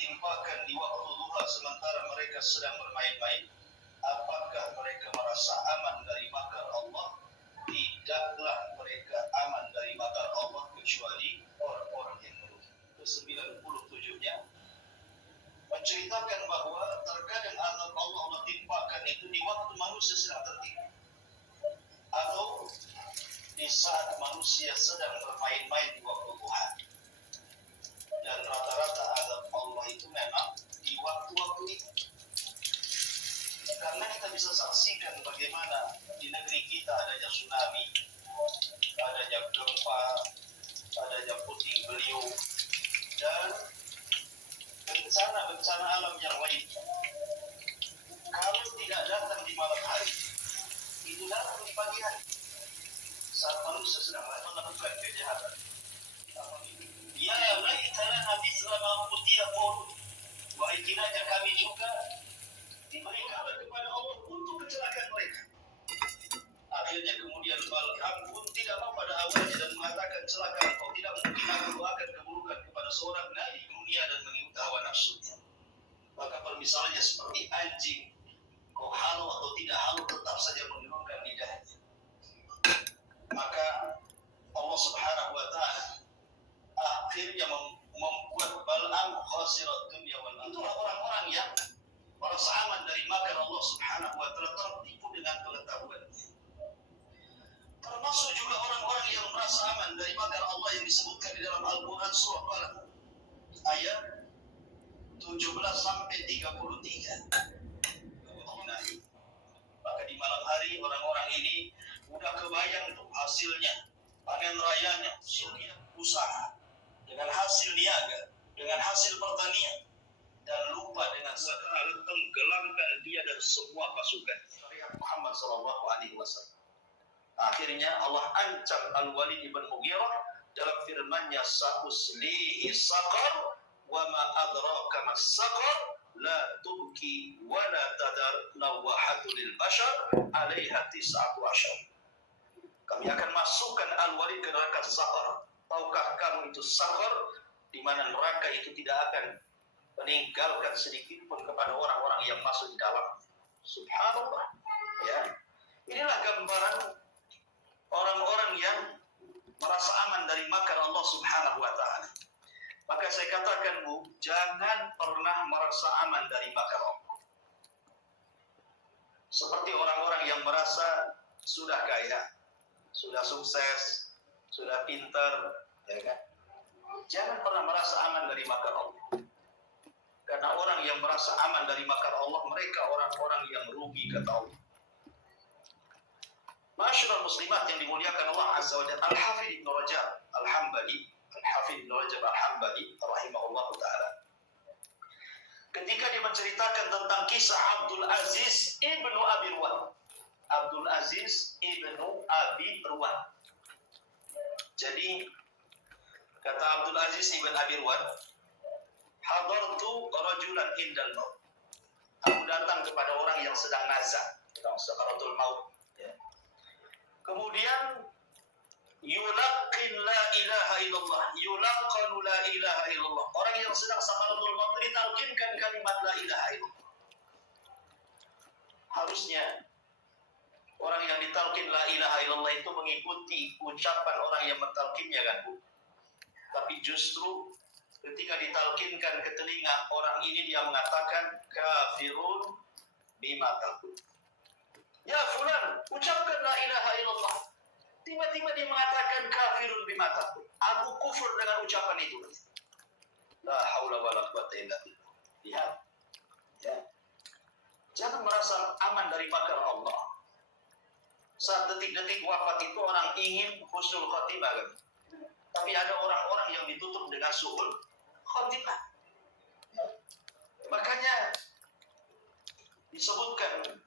ditimpakan di waktu duha sementara mereka sedang bermain-main, apakah mereka merasa aman dari makar Allah? Tidaklah mereka aman dari makar Allah kecuali orang-orang yang merugi. Ke-97-nya menceritakan bahwa terkadang azab Allah timpakan itu di waktu manusia sedang tertidur atau di saat manusia sedang bermain-main di waktu duha. Dan rata-rata azab Allah itu memang di waktu-waktu itu. Karena kita bisa saksikan bagaimana di negeri kita adanya tsunami, adanya gempa, adanya puting beliung, dan bencana-bencana alam yang lain. Kalau tidak datang di malam hari, itu datang di pagi hari saat manusia sedang melakukan kejahatan. Ya laitana mithla ma utiya Qarun. Wahai kiranya kami juga diberi kabar kepada Allah untuk kecelakaan mereka. Akhirnya kemudian Bal'am pun tidak mau pada awalnya dan mengatakan, celaka engkau, tidak mungkin aku doakan keburukan kepada seorang nabi dunia dan mengikuti hawa nafsunya. Maka permisalannya seperti anjing, kau halu atau tidak halu tetap saja menurunkan lidahnya. Maka Allah Subhanahu wa Ta'ala akhirnya membuat Bal'am khasirat dunia wal akhirah. Itulah orang-orang yang merasa aman dari makar Allah Subhanahu wa Ta'ala, tertipu dengan pengetahuan. Termasuk juga orang-orang yang merasa aman dari makar Allah yang disebutkan di dalam Al-Quran surah Qalam ayat 17 sampai 33. Maka di malam hari orang-orang ini udah kebayang tuh hasilnya, panen rayanya, surya, usaha, dengan hasil niaga, dengan hasil pertanian, dan lupa dengan segala tenggelamkan dia dan semua pasukan Muhammad sallallahu alaihi wasallam. Akhirnya Allah ancam Al-Walid ibn Mughirah dalam firman-Nya, sa'uslihi saqar wa ma adraka mas saqar la tubki wa la tadar lawahatu lil bashar 'alaiha 19. Kami akan masukkan Al-Walid ke neraka saqar. Tahukah kamu itu saqar, di mana neraka itu tidak akan meninggalkan sedikit pun kepada orang-orang yang masuk di dalam. Subhanallah. Ya. Inilah gambaran orang-orang yang merasa aman dari makar Allah Subhanahu wa Ta'ala. Maka saya katakan, Bu, jangan pernah merasa aman dari makar Allah. Seperti orang-orang yang merasa sudah kaya, sudah sukses, sudah pintar, ya kan? Jangan pernah merasa aman dari makar Allah. Karena orang yang merasa aman dari makar Allah, mereka orang-orang yang rugi, kata Allah. Masyaallah muslimat yang dimuliakan Allah Azza wa Jalla, Al-Hafidh Ibn Rajab Al-Hambali, rahimahullah ta'ala, ketika dia menceritakan tentang kisah Abdul Aziz ibnu Abi Ruwan. Abdul Aziz ibnu Abi Ruwan. Jadi kata Abdul Aziz ibn Abi Ruwan, hadartu rajulan indal maut. Aku datang kepada orang yang sedang nazak, sedang sakaratul maut. Kemudian yulaqin la ilaha illallah, yulaqanu la ilaha illallah. Orang yang sedang sakaratul maut ditalkinkan kalimat la ilaha illallah. Harusnya orang yang ditalkin la ilaha illallah itu mengikuti ucapan orang yang mentalkinnya, kan, Bu? Tapi justru ketika ditalkinkan ke telinga orang ini, dia mengatakan kafirun bima taqul. Ya fulan, ucapkan la ilaha illallah. Tiba-tiba dia mengatakan kafirun bima taqul. Aku kufur dengan ucapan itu. La haula wala quwwata illa billah. Lihat. Ya. Jangan merasa aman dari makar Allah. Saat detik-detik wafat itu orang ingin husnul khotimah, kan? Tapi ada orang-orang yang ditutup dengan su'ul khotimah. Makanya disebutkan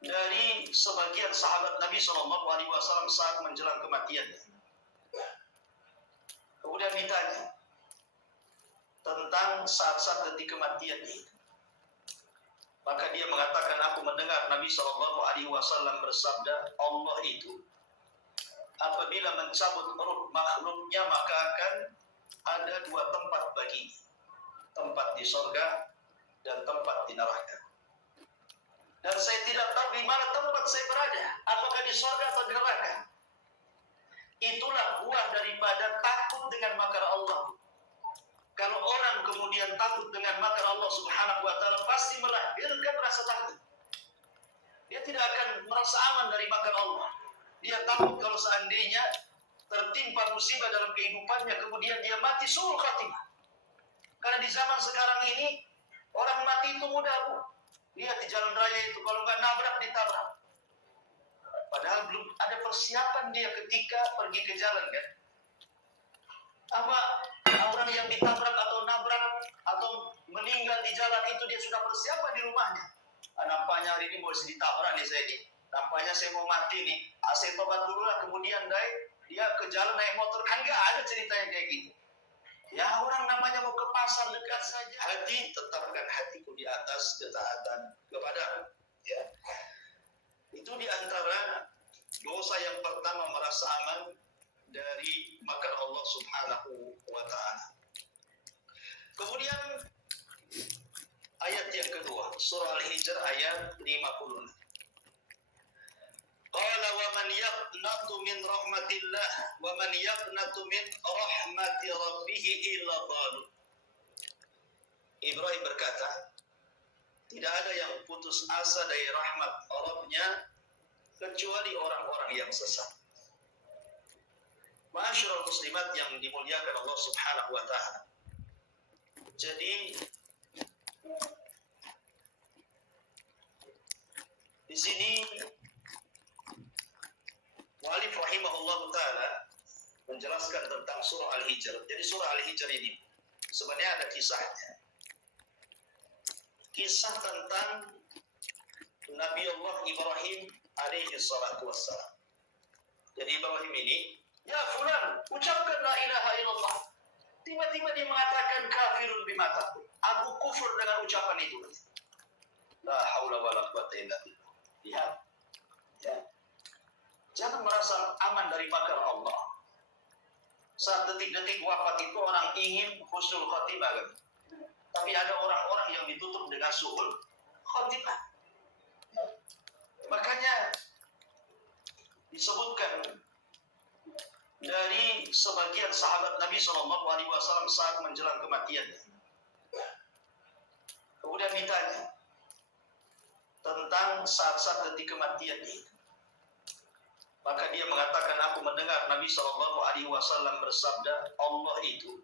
dari sebagian sahabat Nabi SAW saat menjelang kematiannya. Kemudian ditanya tentang saat-saat detik kematiannya. Maka dia mengatakan, aku mendengar Nabi SAW bersabda, Allah itu apabila mencabut ruh makhluknya, maka akan ada dua tempat baginya. tempat di sorga dan tempat di neraka. Dan saya tidak tahu di mana tempat saya berada, apakah di sorga atau di neraka. Itulah buah daripada takut dengan makar Allah. Kalau orang kemudian takut dengan makar Allah Subhanahu wa Ta'ala, pasti melahirkan rasa takut. Dia tidak akan merasa aman dari makar Allah. Dia takut kalau seandainya tertimpa musibah dalam kehidupannya, kemudian dia mati suul khatimah. Karena di zaman sekarang ini, orang mati itu mudah, Bu. Lihat di jalan raya itu, kalau nggak nabrak, ditabrak. Padahal belum ada persiapan dia ketika pergi ke jalan, kan? Apa orang yang ditabrak atau nabrak atau meninggal di jalan itu dia sudah persiapan di rumahnya? Nampaknya hari ini boleh ditabrak nih saya nih. Nampaknya saya mau mati nih. Saya tobat dulu lah, kemudian dia ke jalan naik motor. Kan nggak ada ceritanya kayak gitu. Ya orang namanya mau ke pasar dekat saja. Hati, tetapkan hatiku di atas ketaatan kepada-Mu. Ya. Itu di antara dosa yang pertama, merasa aman dari makar Allah Subhanahu wa Ta'ala. Kemudian ayat yang kedua, surah Al-Hijr ayat 50. Qala wa man yaqnatu min rahmatillah wa man yaqnatu min rahmati rabbih illa dhalun. Ibrahim berkata, tidak ada yang putus asa dari rahmat Rabb-Nya kecuali orang-orang yang sesat. Ma'asyiral muslimat yang dimuliakan Allah Subhanahu wa Ta'ala. Jadi di sini mu'allif rahimahullah ta'ala menjelaskan tentang surah Al-Hijr. Jadi surah Al-Hijr ini sebenarnya ada kisahnya. Kisah tentang Nabi Allah Ibrahim alaihi salatu wassalam. Jadi Ibrahim ini, ya fulan, ucapkan la ilaha illallah. Tiba-tiba dia mengatakan kafirun bima taqul. Aku kufur dengan ucapan itu. La haula wala quwwata illa billah. Lihat. Ya. Jangan merasa aman dari makar Allah. Saat detik-detik wafat itu orang ingin husnul khotimah, kan? Tapi ada orang-orang yang ditutup dengan suul khotimah. Makanya disebutkan dari sebagian sahabat Nabi SAW saat menjelang kematiannya. Kemudian ditanya tentang saat-saat detik kematiannya. Maka dia mengatakan, aku mendengar Nabi SAW bersabda, Allah itu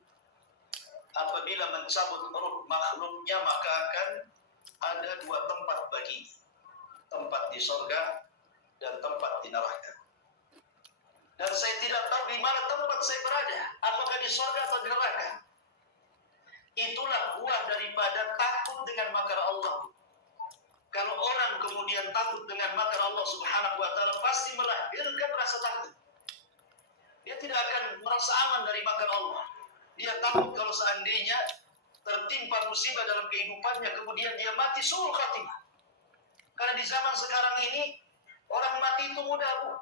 apabila mencabut ruh makhluknya maka akan ada dua tempat bagi, tempat di sorga dan tempat di neraka. Dan saya tidak tahu di mana tempat saya berada, apakah di sorga atau di neraka. Itulah buah daripada takut dengan makar Allah. Kalau orang kemudian takut dengan makar Allah Subhanahu wa Ta'ala, pasti melahirkan rasa takut. Dia tidak akan merasa aman dari makar Allah. Dia takut kalau seandainya tertimpa musibah dalam kehidupannya, kemudian dia mati suul khatimah. Karena di zaman sekarang ini, orang mati itu mudah, Bu.